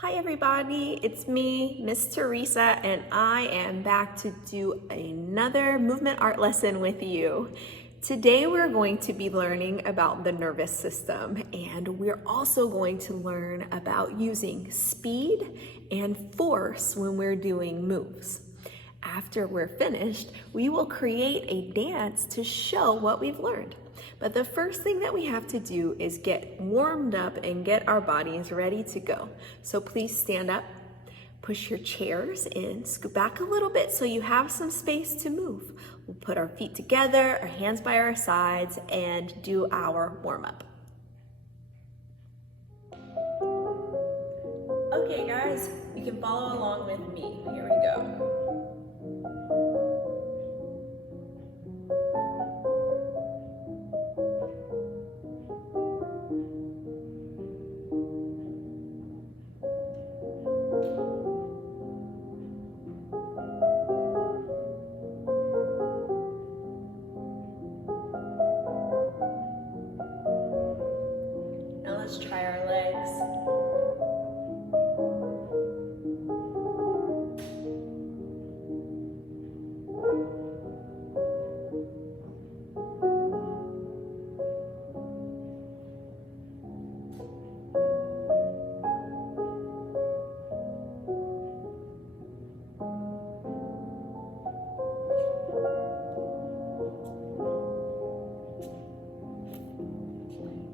Hi everybody, it's me, Miss Theresa, and I am back to do another movement art lesson with you. Today we're going to be learning about the nervous system, and we're also going to learn about using speed and force when we're doing moves. After we're finished, we will create a dance to show what we've learned. But the first thing that we have to do is get warmed up and get our bodies ready to go. So please stand up, push your chairs in, scoot back a little bit so you have some space to move. We'll put our feet together, our hands by our sides, and do our warm-up. Okay guys, you can follow along with me. Here we go. Let's try our legs.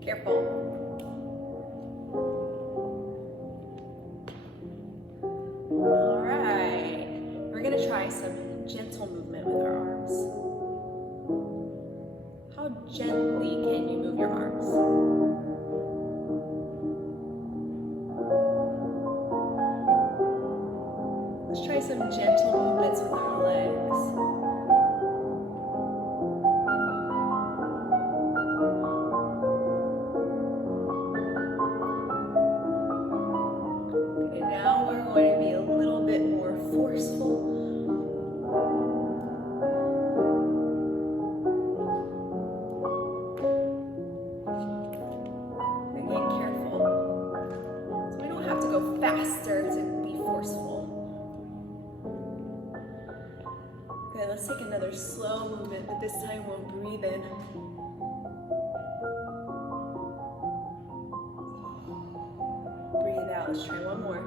Careful. All right, we're gonna try some gentle movement with our arms. How gently can you move your arms? Let's try some gentle movements with our legs. Now we're going to be a little bit more forceful. Again, careful. So we don't have to go faster to be forceful. Okay, let's take another slow movement, but this time we'll breathe in. Breathe out. Let's try one more.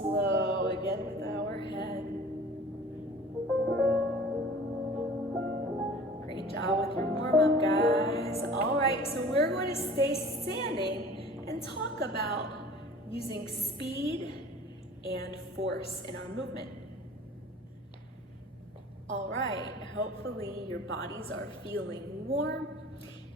Slow again with our head. Great job with your warm-up, guys. All right, so we're going to stay standing and talk about using speed and force in our movement. All right, hopefully your bodies are feeling warm.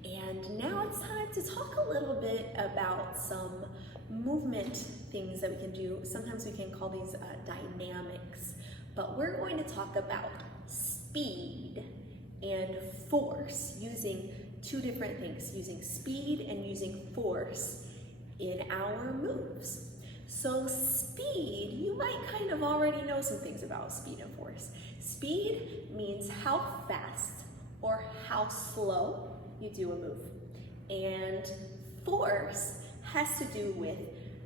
And now it's time to talk a little bit about some movement things that we can do. Sometimes we can call these dynamics, but we're going to talk about speed and force, using two different things, using speed and using force in our moves. So speed, you might kind of already know some things about speed and force. Speed means how fast or how slow you do a move. And force has to do with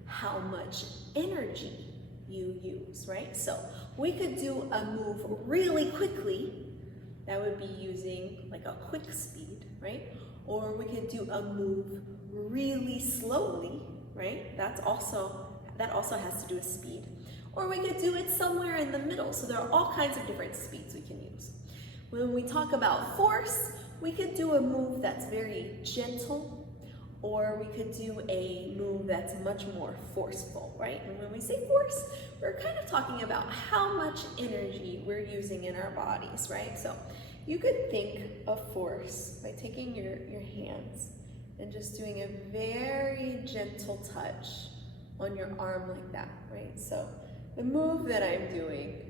how much energy you use, right? So we could do a move really quickly. That would be using like a quick speed, right? Or we could do a move really slowly, right? That also has to do with speed. Or we could do it somewhere in the middle. So there are all kinds of different speeds we can use. When we talk about force, we could do a move that's very gentle, or we could do a move that's much more forceful, right? And when we say force, we're kind of talking about how much energy we're using in our bodies, right? So you could think of force by taking your hands and just doing a very gentle touch on your arm like that, right? So the move that I'm doing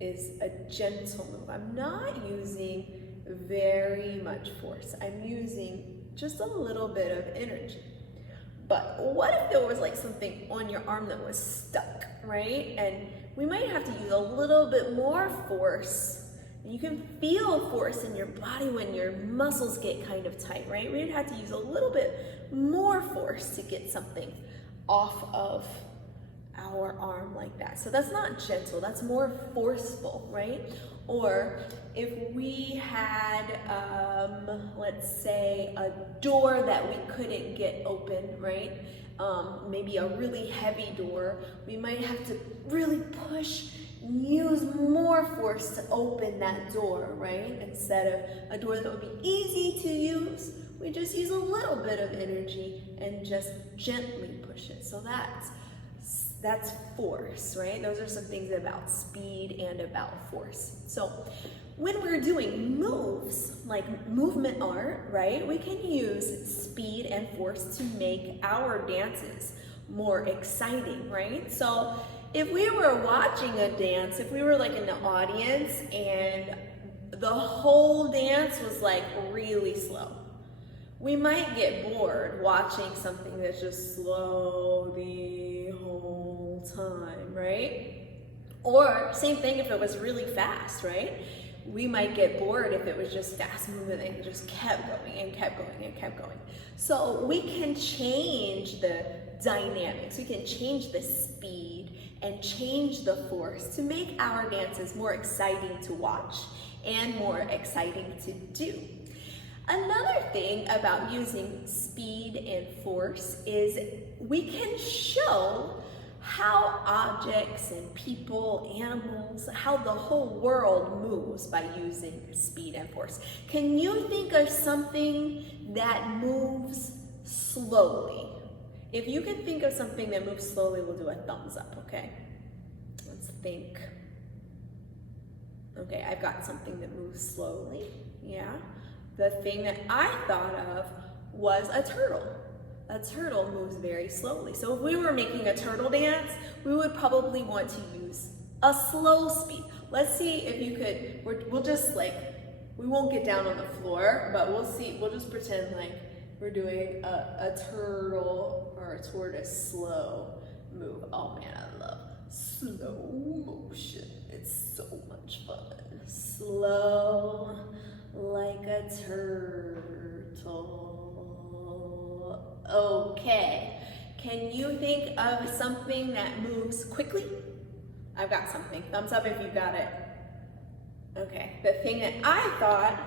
is a gentle move. I'm not using very much force. I'm using just a little bit of energy. But what if there was like something on your arm that was stuck, right? And we might have to use a little bit more force And you can feel force in your body when your muscles get kind of tight, right? We'd have to use a little bit more force to get something off of our arm like that. So that's not gentle, that's more forceful, right? Or if we had, let's say, a door that we couldn't get open, right? Maybe a really heavy door, we might have to really push, use more force to open that door, right? Instead of a door that would be easy to use, we just use a little bit of energy and just gently push it. So that's force, right? Those are some things about speed and about force. So when we're doing moves, like movement art, right, we can use speed and force to make our dances more exciting, right? So if we were watching a dance, if we were like in the audience and the whole dance was like really slow, we might get bored watching something that's just slow the whole time, right? Or same thing if it was really fast, right? We might get bored if it was just fast moving and just kept going and kept going and kept going. So we can change the dynamics, we can change the speed and change the force to make our dances more exciting to watch and more exciting to do. Another thing about using speed and force is we can show how objects and people, animals, how the whole world moves by using speed and force. Can you think of something that moves slowly? If you can think of something that moves slowly, we'll do a thumbs up, okay? Let's think. Okay, I've got something that moves slowly, yeah? The thing that I thought of was a turtle. A turtle moves very slowly. So if we were making a turtle dance, we would probably want to use a slow speed. Let's see if you could, we'll just like, we won't get down on the floor, but we'll just pretend like we're doing a turtle or a tortoise slow move. Oh man, I love slow motion. It's so much fun. Slow like a turtle. Okay, can you think of something that moves quickly? I've got something. Thumbs up if you got it. Okay, the thing that I thought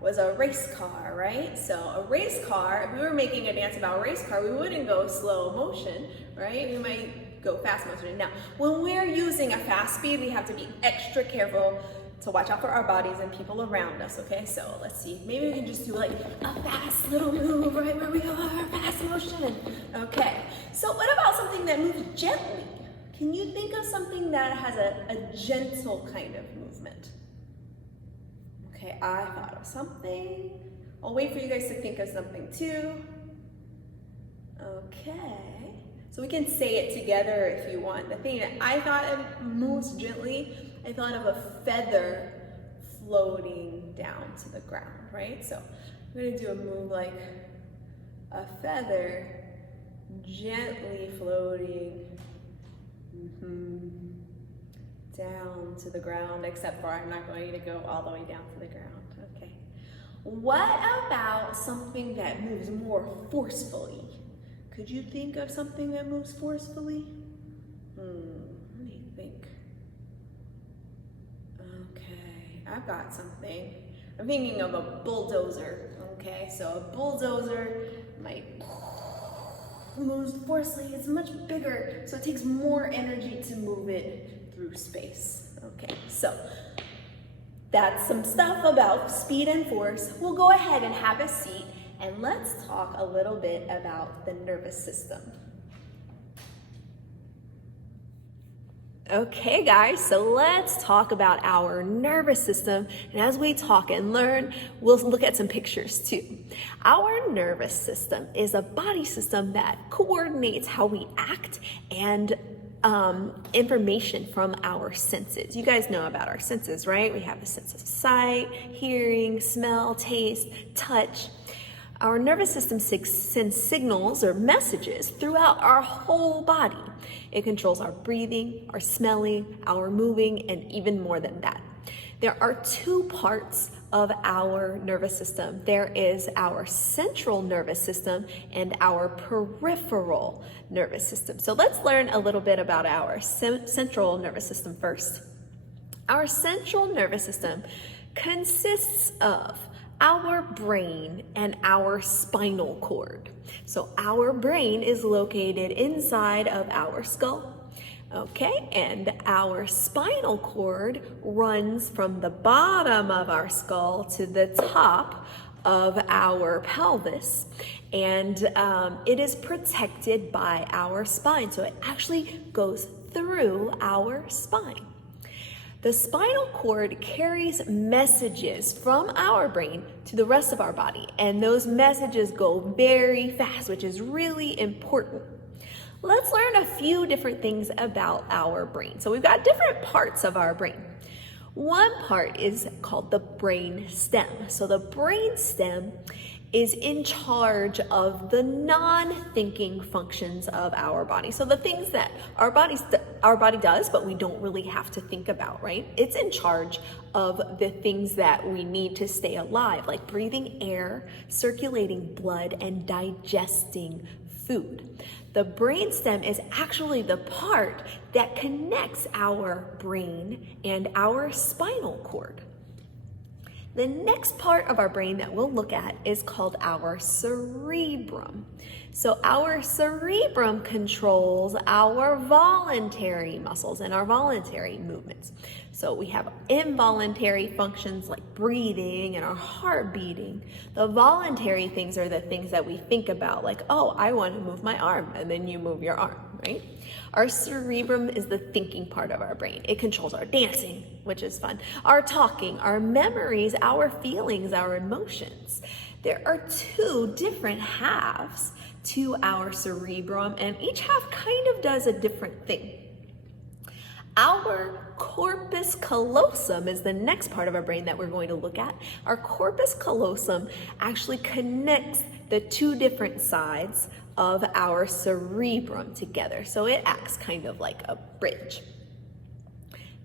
was a race car, right? So a race car, if we were making a dance about a race car, we wouldn't go slow motion, right? We might go fast motion. Now, when we're using a fast speed, we have to be extra careful to watch out for our bodies and people around us, okay? So let's see, maybe we can just do like a fast little move right where we are, fast motion. Okay, so what about something that moves gently? Can you think of something that has a gentle kind of movement? Okay, I thought of something. I'll wait for you guys to think of something too. Okay, so we can say it together if you want. The thing that I thought of moves gently, I thought of a feather floating down to the ground, right? So I'm gonna do a move like a feather gently floating down to the ground, except for I'm not going to go all the way down to the ground, okay. What about something that moves more forcefully? Could you think of something that moves forcefully? Let me think. Okay, I've got something. I'm thinking of a bulldozer, okay? So a bulldozer might moves forcefully. It's much bigger, so it takes more energy to move it through space. Okay, so that's some stuff about speed and force. We'll go ahead and have a seat and let's talk a little bit about the nervous system. Okay guys, so let's talk about our nervous system, and as we talk and learn, we'll look at some pictures too. Our nervous system is a body system that coordinates how we act and information from our senses. You guys know about our senses, right? We have the sense of sight, hearing, smell, taste, touch. Our nervous system sends signals or messages throughout our whole body. It controls our breathing, our smelling, our moving, and even more than that. There are two parts of our nervous system. There is our central nervous system and our peripheral nervous system. So let's learn a little bit about our central nervous system first. Our central nervous system consists of our brain and our spinal cord. So our brain is located inside of our skull. Okay, and our spinal cord runs from the bottom of our skull to the top of our pelvis, and it is protected by our spine. So it actually goes through our spine. The spinal cord carries messages from our brain to the rest of our body, and those messages go very fast, which is really important. Let's learn a few different things about our brain. So we've got different parts of our brain. One part is called the brain stem. So the brain stem is in charge of the non-thinking functions of our body. So the things that our body does, but we don't really have to think about, right? It's in charge of the things that we need to stay alive, like breathing air, circulating blood, and digesting food. The brainstem is actually the part that connects our brain and our spinal cord. The next part of our brain that we'll look at is called our cerebrum. So our cerebrum controls our voluntary muscles and our voluntary movements. So we have involuntary functions like breathing and our heart beating. The voluntary things are the things that we think about, like, oh, I want to move my arm, and then you move your arm, right? Our cerebrum is the thinking part of our brain. It controls our dancing, which is fun, our talking, our memories, our feelings, our emotions. There are two different halves to our cerebrum, and each half kind of does a different thing. Our corpus callosum is the next part of our brain that we're going to look at. Our corpus callosum actually connects the two different sides of our cerebrum together. So it acts kind of like a bridge.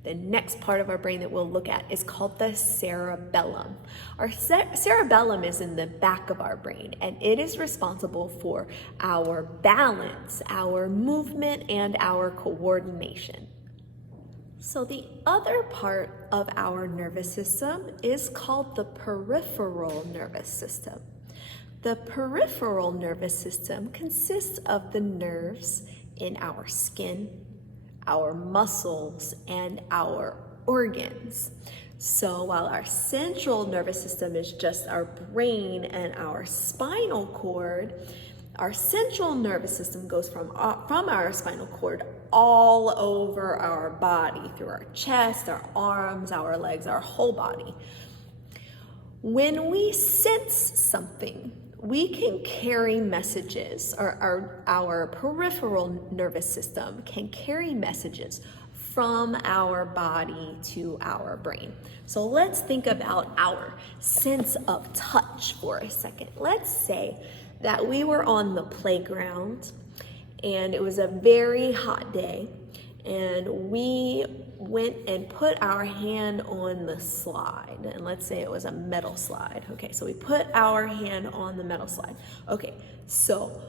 The next part of our brain that we'll look at is called the cerebellum. Our cerebellum is in the back of our brain, and it is responsible for our balance, our movement, and our coordination. So the other part of our nervous system is called the peripheral nervous system. The peripheral nervous system consists of the nerves in our skin, our muscles, and our organs. So while our central nervous system is just our brain and our spinal cord, our central nervous system goes from our spinal cord all over our body, through our chest, our arms, our legs, our whole body. When we sense something, we can carry messages, or our peripheral nervous system can carry messages from our body to our brain. So let's think about our sense of touch for a second. Let's say that we were on the playground and it was a very hot day, and we went and put our hand on the slide, and let's say it was a metal slide. Okay, so we put our hand on the metal slide. Okay, so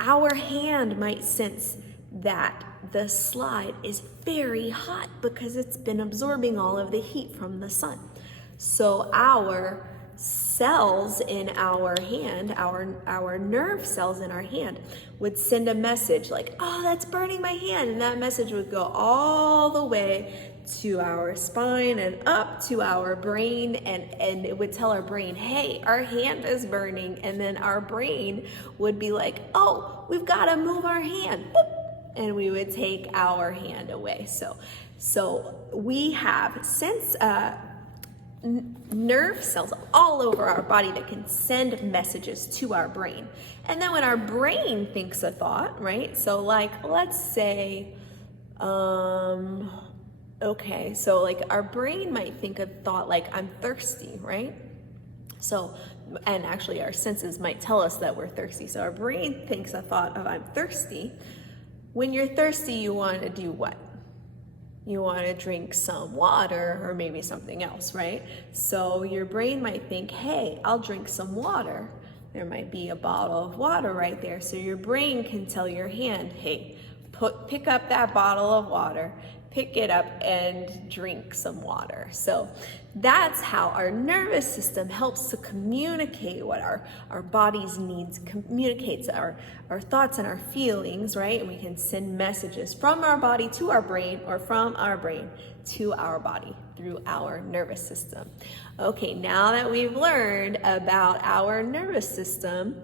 our hand might sense that the slide is very hot because it's been absorbing all of the heat from the sun. So our cells in our hand, our nerve cells in our hand would send a message like, oh, that's burning my hand. And that message would go all the way to our spine and up to our brain, and it would tell our brain, hey, our hand is burning. And then our brain would be like, oh, we've got to move our hand. Boop. And we would take our hand away. So we have nerve cells all over our body that can send messages to our brain. And then when our brain thinks a thought, right? So like, let's say, okay, so like our brain might think a thought like, I'm thirsty, right? So, and actually our senses might tell us that we're thirsty. So our brain thinks a thought of, I'm thirsty. When you're thirsty, you want to do what? You want to drink some water or maybe something else, right? So your brain might think, hey, I'll drink some water. There might be a bottle of water right there. So your brain can tell your hand, hey, pick up that bottle of water, pick it up and drink some water. So that's how our nervous system helps to communicate what our body's needs, communicates our thoughts and our feelings, right? And we can send messages from our body to our brain or from our brain to our body through our nervous system. Okay, now that we've learned about our nervous system,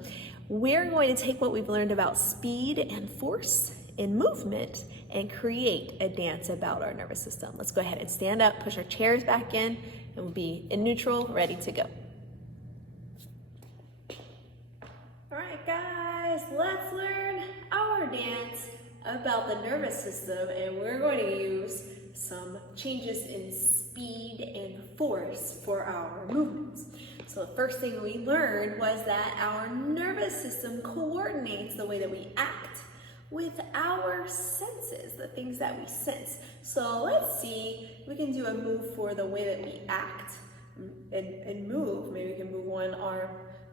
we're going to take what we've learned about speed and force in movement and create a dance about our nervous system. Let's go ahead and stand up, push our chairs back in, and we'll be in neutral, ready to go. All right, guys, let's learn our dance about the nervous system, and we're going to use some changes in speed and force for our movements. So the first thing we learned was that our nervous system coordinates the way that we act with our senses, the things that we sense. So let's see, we can do a move for the way that we act and move. Maybe we can move one arm,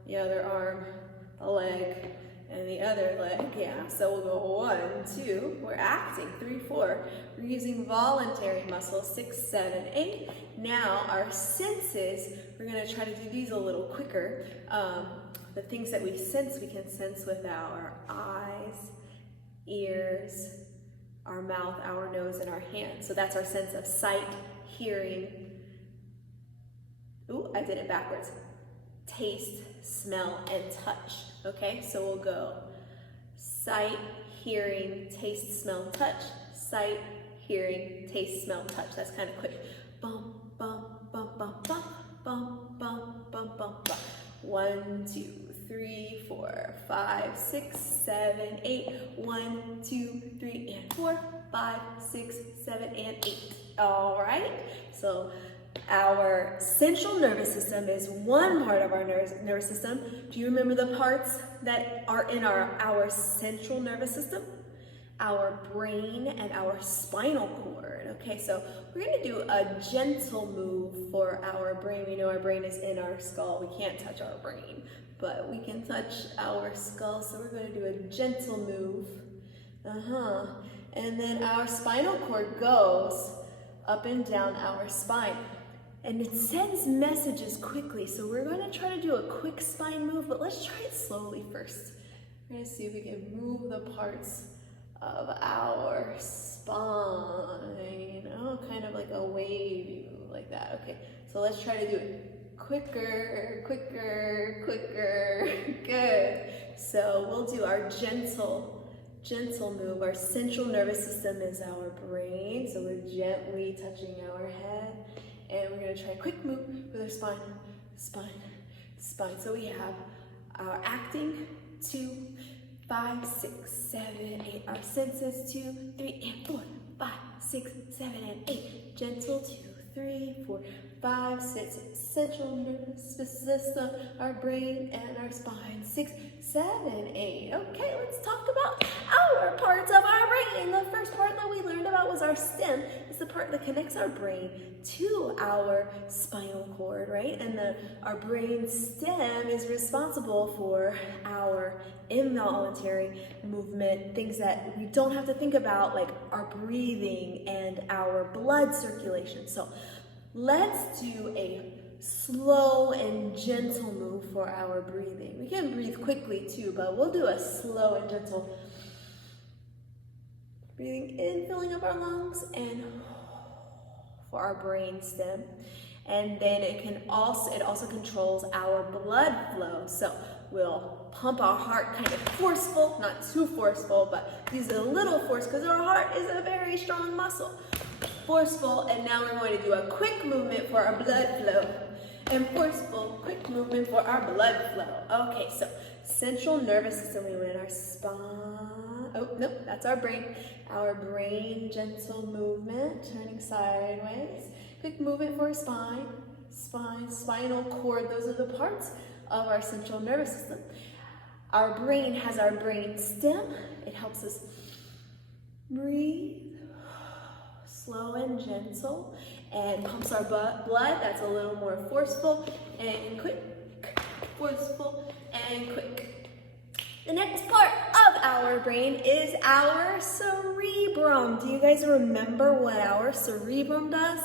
the other arm, a leg, and the other leg. Yeah, so we'll go 1, 2, we're acting, 3, 4. We're using voluntary muscles, 6, 7, 8. Now our senses, we're gonna try to do these a little quicker. The things that we can sense with our eyes, ears, our mouth, our nose, and our hands. So that's our sense of sight, hearing. Ooh, I did it backwards. Taste, smell, and touch. Okay, so we'll go sight, hearing, taste, smell, touch. Sight, hearing, taste, smell, touch. That's kind of quick. Bum, bum, bum, bum, bum, bum, bum, bum, bum, bum. 1, 2, 3, 4, 5, 6, 7, 8. 1, 2, 3, and 4, 5, 6, 7, and 8. All right, so our central nervous system is one part of our nervous system. Do you remember the parts that are in our central nervous system? Our brain and our spinal cord. Okay, so we're going to do a gentle move for our brain. We know our brain is in our skull. We can't touch our brain, but we can touch our skull. So we're going to do a gentle move. And then our spinal cord goes up and down our spine. And it sends messages quickly. So we're going to try to do a quick spine move, but let's try it slowly first. We're going to see if we can move the parts of our spine. Oh, kind of like a wavy move like that. Okay, so let's try to do it quicker, quicker, quicker. Good. So we'll do our gentle move. Our central nervous system is our brain. So we're gently touching our head. And we're going to try a quick move with our spine, spine, spine. So we have our acting, 2, 5, 6, 7, 8. Our senses, 2, 3, and 4, 5, 6, 7, and 8. Gentle, 2, 3, 4, 5, 6. Central nervous system, our brain and our spine, 6, 7, 8. Okay, let's talk about our parts of our brain. The first part that we learned about was our stem. It's the part that connects our brain to our spinal cord, right? And our brain stem is responsible for our involuntary movement, things that we don't have to think about, like our breathing and our blood circulation. So let's do a slow and gentle move for our breathing. We can breathe quickly too, but we'll do a slow and gentle breathing in, filling up our lungs, and for our brain stem. And then it also controls our blood flow. So we'll pump our heart kind of forceful, not too forceful, but use a little force because our heart is a very strong muscle. Forceful, and now we're going to do a quick movement for our blood flow. And forceful, quick movement for our blood flow. Okay, so central nervous system, we went our spine. Oh, nope, that's our brain. Our brain, gentle movement, turning sideways. Quick movement for spine, spinal cord. Those are the parts of our central nervous system. Our brain has our brain stem. It helps us breathe slow and gentle, and pumps our blood. That's a little more forceful and quick, forceful and quick. The next part of our brain is our cerebrum. Do you guys remember what our cerebrum does?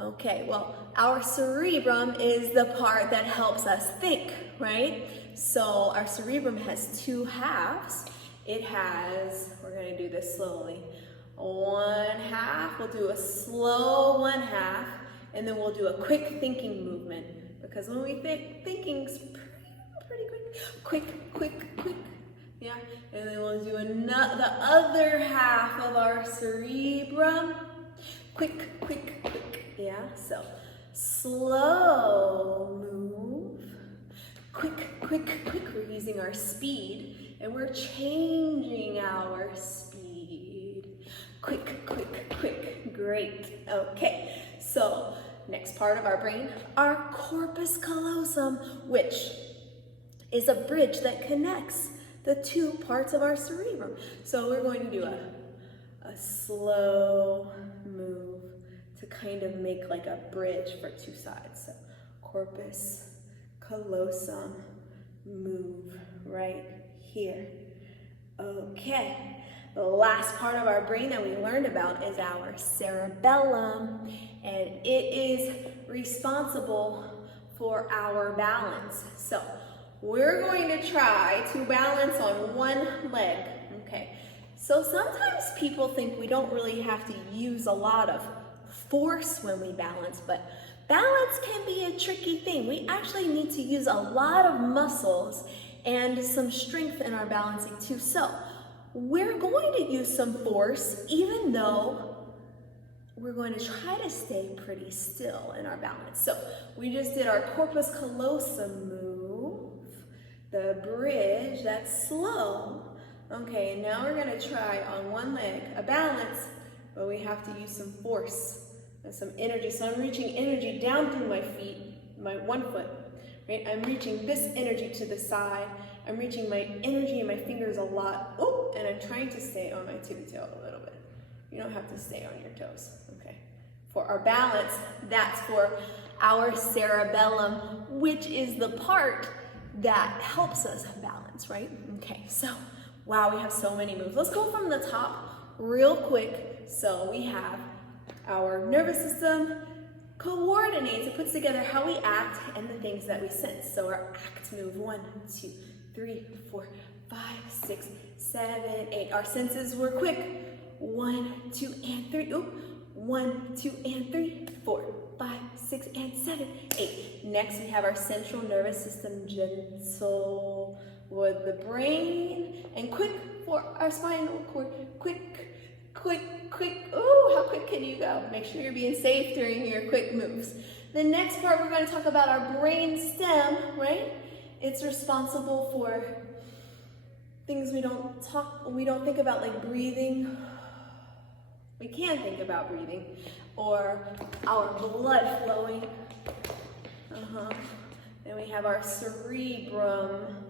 Okay, well, our cerebrum is the part that helps us think, right? So our cerebrum has two halves. It has, we're gonna do this slowly, one half, we'll do a slow one half, and then we'll do a quick thinking movement. Because when we think, thinking's pretty quick, yeah? And then we'll do the other half of our cerebrum, quick, yeah? So, slow move, quick, we're using our speed, and we're changing our speed. Quick, great. Okay, so next part of our brain, our corpus callosum, which is a bridge that connects the two parts of our cerebrum. So we're going to do a slow move to kind of make like a bridge for two sides. So corpus callosum, move right here. Okay, the last part of our brain that we learned about is our cerebellum, and it is responsible for our balance. So we're going to try to balance on one leg, okay? So sometimes people think we don't really have to use a lot of force when we balance, but balance can be a tricky thing. We actually need to use a lot of muscles and some strength in our balancing too. So we're going to use some force, even though we're going to try to stay pretty still in our balance. So we just did our corpus callosum move, the bridge, that's slow. Okay, and now we're gonna try on one leg, a balance, but we have to use some force and some energy. So I'm reaching energy down through my feet, my one foot, right? I'm reaching this energy to the side. I'm reaching my energy in my fingers a lot. Oh, and I'm trying to stay on my tippy toe a little bit. You don't have to stay on your toes, okay? For our balance, that's for our cerebellum, which is the part that helps us balance, right? Okay, so, wow, we have so many moves. Let's go from the top real quick. So we have our nervous system coordinates, it puts together how we act and the things that we sense. So our act move, 1, 2, 3, 4, 5, 6, 7, 8. Our senses were quick. 1, 2, and 3. Ooh. 1, 2, and 3, 4, 5, 6, and 7, 8. Next, we have our central nervous system, gentle with the brain, and quick for our spinal cord. Quick. Ooh, how quick can you go? Make sure you're being safe during your quick moves. The next part, we're going to talk about our brain stem, right? It's responsible for things we don't think about, like breathing. We can think about breathing, or our blood flowing. Then we have our cerebrum.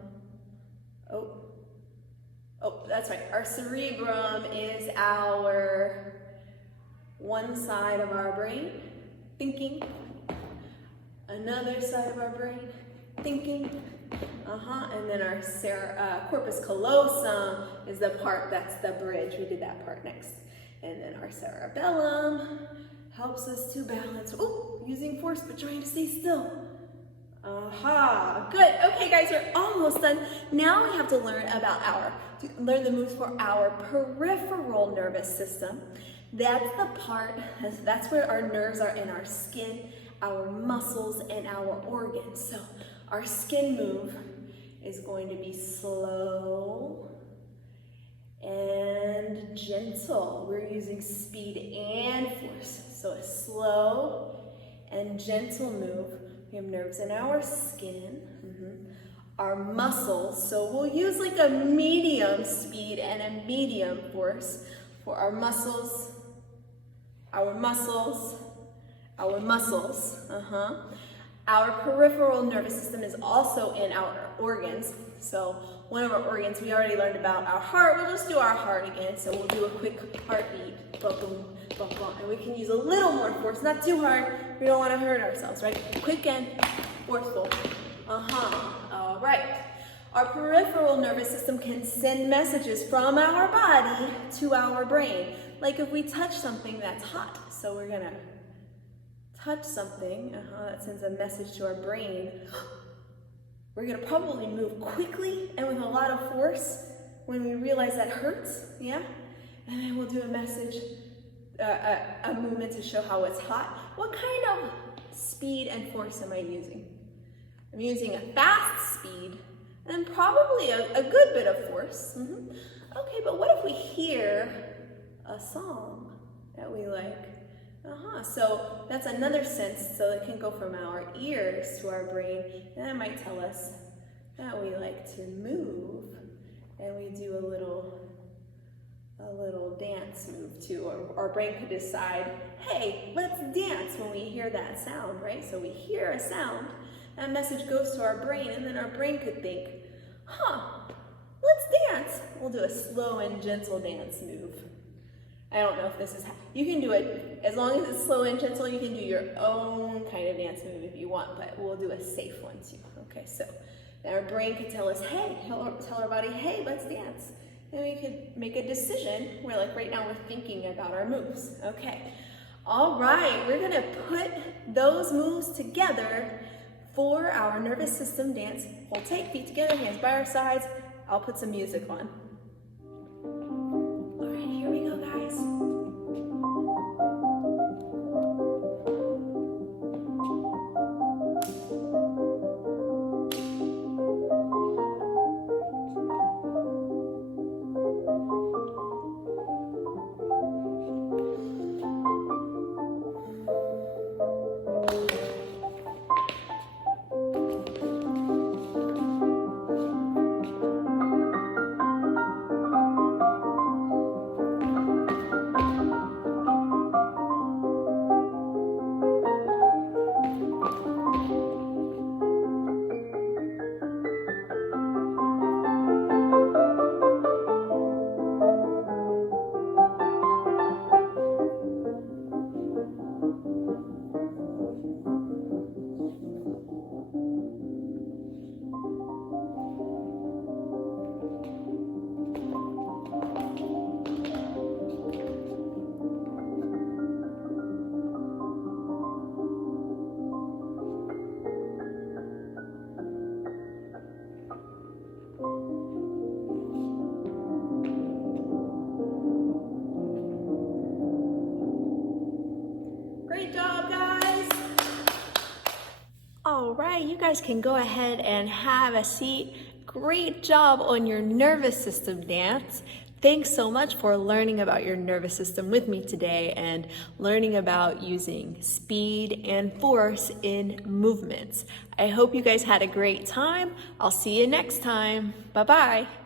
Oh, that's right. Our cerebrum is our one side of our brain, thinking. Another side of our brain, thinking. And then our corpus callosum is the part that's the bridge. We did that part next. And then our cerebellum helps us to balance. Ooh, using force, but trying to stay still. Good. Okay, guys, we're almost done. Now we have to learn the moves for our peripheral nervous system. That's where our nerves are in our skin, our muscles, and our organs. So our skin move is going to be slow and gentle. We're using speed and force. So a slow and gentle move. We have nerves in our skin. Our muscles. So we'll use like a medium speed and a medium force for our muscles. Our peripheral nervous system is also in our organs. So one of our organs, we already learned about our heart. We'll just do our heart again. So we'll do a quick heartbeat. Boom, bump, bump. And we can use a little more force, not too hard. We don't want to hurt ourselves, right? Quick and forceful. All right. Our peripheral nervous system can send messages from our body to our brain. Like if we touch something that's hot. So we're gonna touch something, that sends a message to our brain. We're gonna probably move quickly and with a lot of force when we realize that hurts, yeah? And then we'll do a message, a movement to show how it's hot. What kind of speed and force am I using? I'm using a fast speed and probably a good bit of force. Okay, but what if we hear a song that we like? So that's another sense, so it can go from our ears to our brain, and that might tell us that we like to move, and we do a little dance move too, or our brain could decide, hey, let's dance when we hear that sound, right? So we hear a sound, that message goes to our brain, and then our brain could think, let's dance. We'll do a slow and gentle dance move. I don't know if this is how, you can do it, as long as it's slow and gentle, you can do your own kind of dance move if you want, but we'll do a safe one too. Okay, so our brain could tell us, hey, tell our body, hey, let's dance. And we could make a decision where, like right now, we're thinking about our moves. Okay, all right, we're gonna put those moves together for our nervous system dance. Hold tight, feet together, hands by our sides. I'll put some music on. All right, here we go, guys. Great job, guys. All right, you guys can go ahead and have a seat. Great job on your nervous system dance. Thanks so much for learning about your nervous system with me today and learning about using speed and force in movements. I hope you guys had a great time. I'll see you next time. Bye-bye.